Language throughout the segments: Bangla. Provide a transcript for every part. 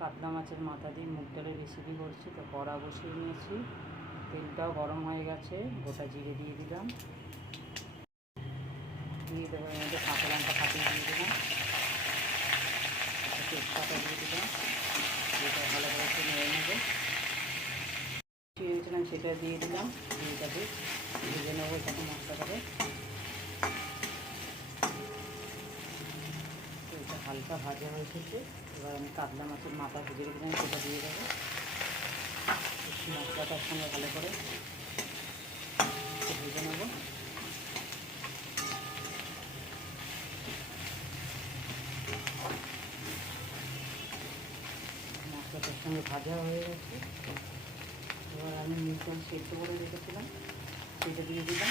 কাতলা মাছের মাথা দিয়ে মুগ ডালের রেসিপি করছি। তো কড়া বসিয়ে নিয়েছি, তেলটাও গরম হয়ে গেছে, গোটা জিরে দিয়ে দিলাম, দিয়ে দেবো এর মধ্যে কাঁচা লঙ্কা ফাটিয়ে দিয়ে দিলাম, তেজপাতা দিয়ে দিলাম, এটা ভালো করে একটু নেড়ে নেবো। ছিঁড়েছিলাম সেটা দিয়ে দিলাম, দিয়ে এটাকে ভেজে নেবো এটাকে মশলাটাকে। তো এটা হালকা ভাজা হয়ে এসেছে, এবার আমি কাতলা মাছের মাথা ভেজে রেখেছিলাম সেটা দিয়ে দেবো মশলাটার সঙ্গে ভালো করে ভেজে নেবো। মশলাটার সঙ্গে ভাজা হয়ে গেছে, এবার আমি মিশন সেদ্ধ করে রেখেছিলাম সেটা দিয়ে দিলাম,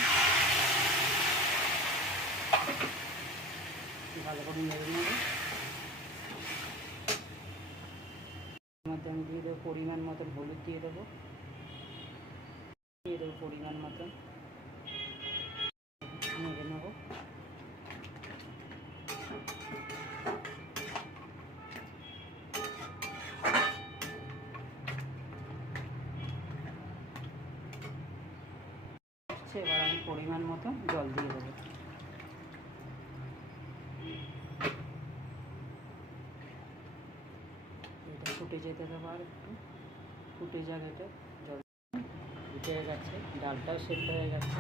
ভালো করে নেড়ে নেবো। মধ্যে আমি দিয়ে দেবো পরিমাণ মতন হলুদ, দিয়ে দেবো পরিমাণ মতন, নেড়ে নেবো। এবার আমি পরিমাণ মতন জল দিয়ে দেবো। এটা ফুটে যেতে দেবো, আর একটু ফুটে যাক, এটা জল ফুটে গেছে, ডালটাও সেদ্ধ হয়ে গেছে।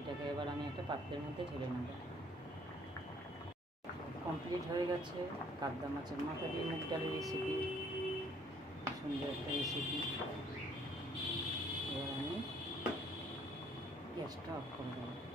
এটাকে এবার আমি একটা পাত্রের মধ্যে ঢেলে নেব। কমপ্লিট হয়ে গেছে কাতলা মাছের মাথা দিয়ে মুগ ডালের রেসিপি, সুন্দর একটা রেসিপি। এবার আমি গ্যাসটা অফ করে দেবো।